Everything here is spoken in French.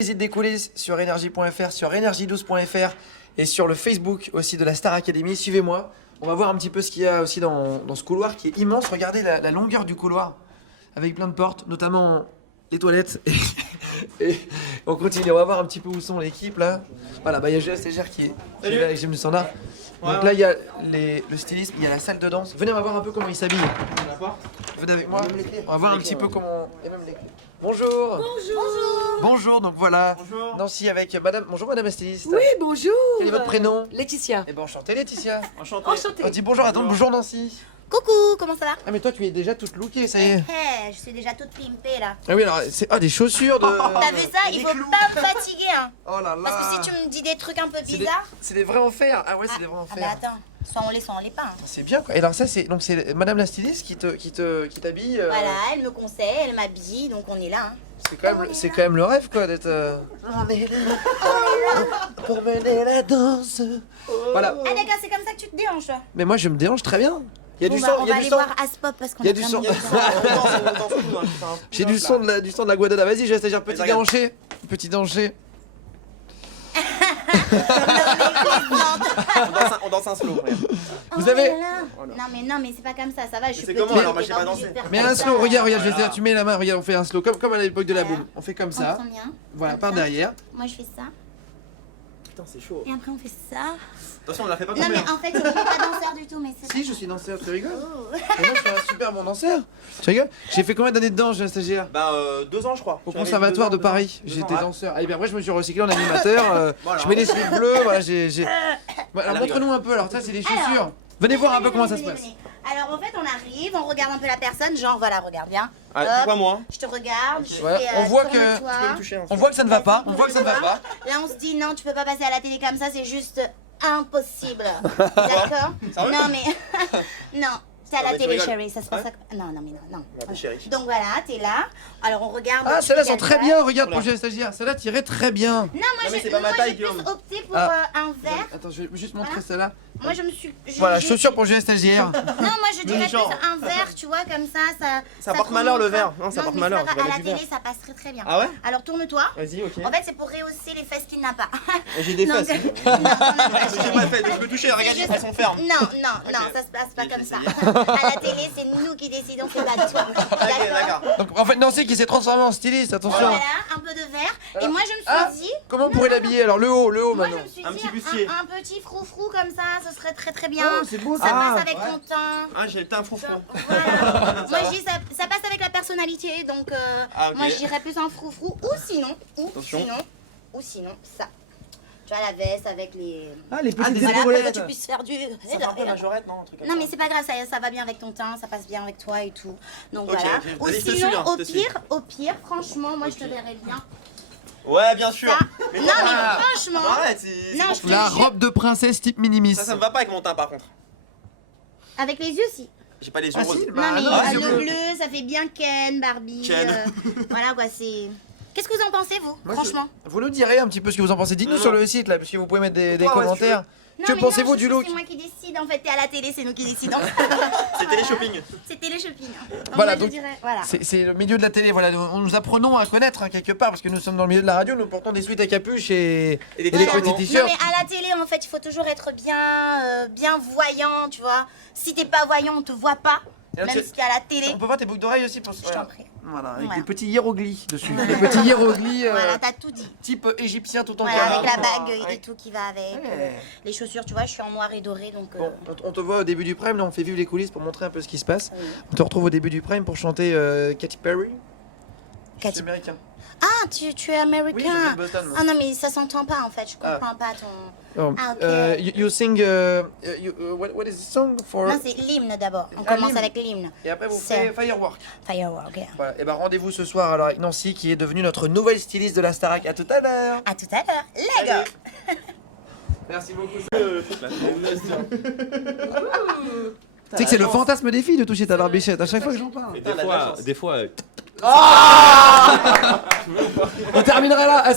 Visite des coulisses sur energy.fr, sur energy12.fr et sur le Facebook aussi de la Star Academy. Suivez-moi, on va voir un petit peu ce qu'il y a aussi dans ce couloir qui est immense. Regardez la longueur du couloir avec plein de portes, notamment les toilettes. Et on continue, on va voir un petit peu où sont l'équipe là. Voilà, il y a Jules Stégère qui est là avec Jim du Standard. Donc là il y a le stylisme, il y a la salle de danse. Venez, on va voir un peu comment ils s'habillent. Venez avec moi, on va voir un petit peu comment... Et même les clés. Bonjour. Bonjour. Bonjour, donc voilà. Bonjour. Nancy avec madame. Bonjour madame la styliste. Oui, bonjour. Quel est votre prénom? Laetitia. Eh ben enchanté Laetitia. Enchanté. Enchantée. On dit bonjour à toi, bonjour Nancy. Coucou, comment ça va? Ah mais toi tu es déjà toute lookée, ça y est. Je suis déjà toute pimpée là. Ah oui alors c'est des chaussures de... T'as vu ça? Il faut pas me fatiguer hein. Oh là là. Parce que si tu me dis des trucs un peu C'est bizarres... des vrais en fer. Ah ouais c'est des vrais en Ah fer. bah attends, soit on l'est pas. Hein. C'est bien quoi. Et alors ça c'est madame la styliste qui t'habille. Voilà, elle me conseille, elle m'habille, donc on est là. Hein. C'est quand même le rêve quoi d'être... On est là pour mener la danse. Voilà. Ah d'accord, c'est comme ça que tu te déhanches toi. Mais moi je me dérange très bien. Il y a Bon, du bah, sang, on il y va a du aller sang. voir Aspop parce qu'on Il y a est du en sang. train de- J'ai du son de la Guadeloupe. Vas-y, je vais dire petit regarde. déhanché. Petit déhanché. On danse un slow. regarde. Vous Oh avez- là là. Voilà. Non mais c'est pas comme ça va, je suis c'est petite, comment, alors, moi, t'es j'ai pas pas obligée dansé. de faire Mais comme un ça. slow, regarde, je vais Voilà. dire, tu mets la main, regarde, on fait un slow, comme à l'époque de la boum. On fait comme On ça. prend bien. Voilà, Comme par ça. derrière. Moi je fais ça, Putain, c'est chaud. et après on fait ça. Attention, on la fait pas Non tomber. mais en fait, je suis pas danseur du tout, mais c'est Si, je suis danseur, tu rigoles? Oh. Mais moi, je suis un super bon danseur. Tu rigoles? J'ai fait combien d'années de danse, j'ai stagiaire? Bah, 2 ans, je crois. Au Je suis allé conservatoire 2 de ans, Paris, 2 ans, j'étais ouais. danseur. Et puis après, je me suis recyclé en animateur. Voilà. Je mets les slips bleus, voilà, j'ai. Voilà, Elle montre-nous un peu, alors ça, c'est les chaussures. Alors, Venez voir un peu venez, comment ça venez, se passe. venez. Alors en fait, on arrive, on regarde un peu la personne, genre voilà, regarde bien. Ah, Hop, pourquoi moi? je te regarde, je Ouais, fais, on voit tourne-toi. que- Tu peux me toucher, hein, On voit que ça ne va pas, on Vas-y, voit que ça ne va pas. Là, on se dit non, tu peux pas passer à la télé comme ça, c'est juste impossible. D'accord? Sérieux? Non mais non, c'est à Ah, la mais tu télé, rigoles. chérie, ça se passe. Ouais. Non, non mais non, non. Ouais, chérie. Donc voilà, t'es là. Alors on regarde. Ah, tu celles-là fais sont très gaffe. bien, regarde, Oula. pour le stagiaire. Celle-là tirait très bien. Non, moi mais je c'est pas ma taille, j'ai plus Guillaume. opté pour Ah. un vert. Attends, je vais juste montrer Voilà. celle-là. Moi je me suis. Voilà, j'ai- chaussures pour le stagiaire. Non, moi je dirais plus genre. un verre, tu vois, comme ça. Ça porte malheur, le verre. Non, ça porte mais malheur, c'est pas je vais grave, aller à la du télé, ça passe très très bien. Ah ouais? Alors tourne-toi. Vas-y, ok. En fait, c'est pour rehausser les fesses qu'il n'a pas. J'ai des Donc, fesses. non, on a pas- J'ai pas de fesses, je peux toucher, regarde, juste- elles sont fermes. Non, ça se passe pas Je vais comme ça. essayer. À la télé, c'est nous qui décidons, c'est pas toi. Ok, d'accord. Donc en fait, Nancy qui s'est transformée en styliste, attention. Voilà, un peu de verre. Et moi, je me Ah, suis dit. comment on pourrait l'habiller alors? Le haut Moi, maintenant. je me suis Un dit, petit bustier. un petit froufrou comme ça, ce serait très très bien. Ah, c'est beau, ça ça. passe Ah, avec ouais. ton teint. Ah, j'ai le teint froufrou. Voilà. Moi je dis ça passe avec la personnalité, donc Ah, ok. moi je dirais plus un froufrou ou sinon Attention. ça. Tu vois la veste avec les. Ah, les petites Voilà, pour que épaulettes. tu puisses faire du. Ça fait un peu majorette, non? Un truc comme Non ça. mais c'est pas grave, ça va bien avec ton teint, ça passe bien avec toi et tout. Donc Ok, voilà. ok. Ou Vas-y, je te sinon suis, hein, au je te suis. pire, franchement, moi je te Ok. verrais bien. Ouais, bien sûr. Ça. Mais Non toi, mais ah, franchement. arrête, c'est Non, bon. je te La jure, robe de princesse type minimis. Ça me va pas avec mon teint par contre. avec les yeux si. J'ai pas les yeux Ah, roses. si, Non bah, mais non, les le yeux bleus. bleu, ça fait bien Ken, Barbie. Ken. Voilà quoi, c'est. Qu'est-ce que vous en pensez vous, Moi, franchement? Vous nous direz un petit peu ce que vous en pensez. Dites-nous Non. sur le site là, parce que vous pouvez mettre des Pourquoi, ouais, si commentaires. Non, Que mais pensez-vous non, du look? C'est moi qui décide en fait, t'es à la télé, c'est nous qui décidons. C'était les shopping. C'était le shopping. Donc, Voilà, moi, donc, je dirais, voilà. C'est le milieu de la télé, voilà. Nous apprenons à connaître hein, quelque part, parce que nous sommes dans le milieu de la radio, nous portons des sweats à capuche et Et des des t-shirts petits blancs. Non t-shirts. mais à la télé en fait il faut toujours être bien voyant, tu vois. Si t'es pas voyant on te voit pas, Et là, même tu- si t'es à la télé. On peut voir tes boucles d'oreilles aussi pour Je t'en prie. Voilà, avec Voilà. des petits hiéroglyphes dessus. Des petits hiéroglyphes Voilà, t'as tout dit. type égyptien tout en Voilà, carré. avec la bague Ouais. et tout qui va avec. Ouais. Les chaussures, tu vois, je suis en noir et doré donc. Bon, on te voit au début du prime, là on fait vivre les coulisses pour montrer un peu ce qui se passe. Oui. On te retrouve au début du prime pour chanter Katy Perry. Katy- C'est américain. Ah, tu es Oui, je viens américain. de Boston. moi. Ah non mais ça s'entend pas en fait, je Ah. comprends pas ton. Oh, Ah, ok. you sing. What is the song for? Non c'est l'hymne d'abord. On Ah, commence l'hymne. avec l'hymne. Et après vous C'est- faites Firework. Firework. Voilà. Et ben rendez-vous ce soir alors avec Nancy qui est devenue notre nouvelle styliste de la Starac. À tout à l'heure. À tout à l'heure. Les gars. Merci beaucoup. Tu Tu sais que c'est le fantasme des filles de toucher ta barbichette à chaque fois que j'en parle. Des fois, Des fois, On terminera là. À ce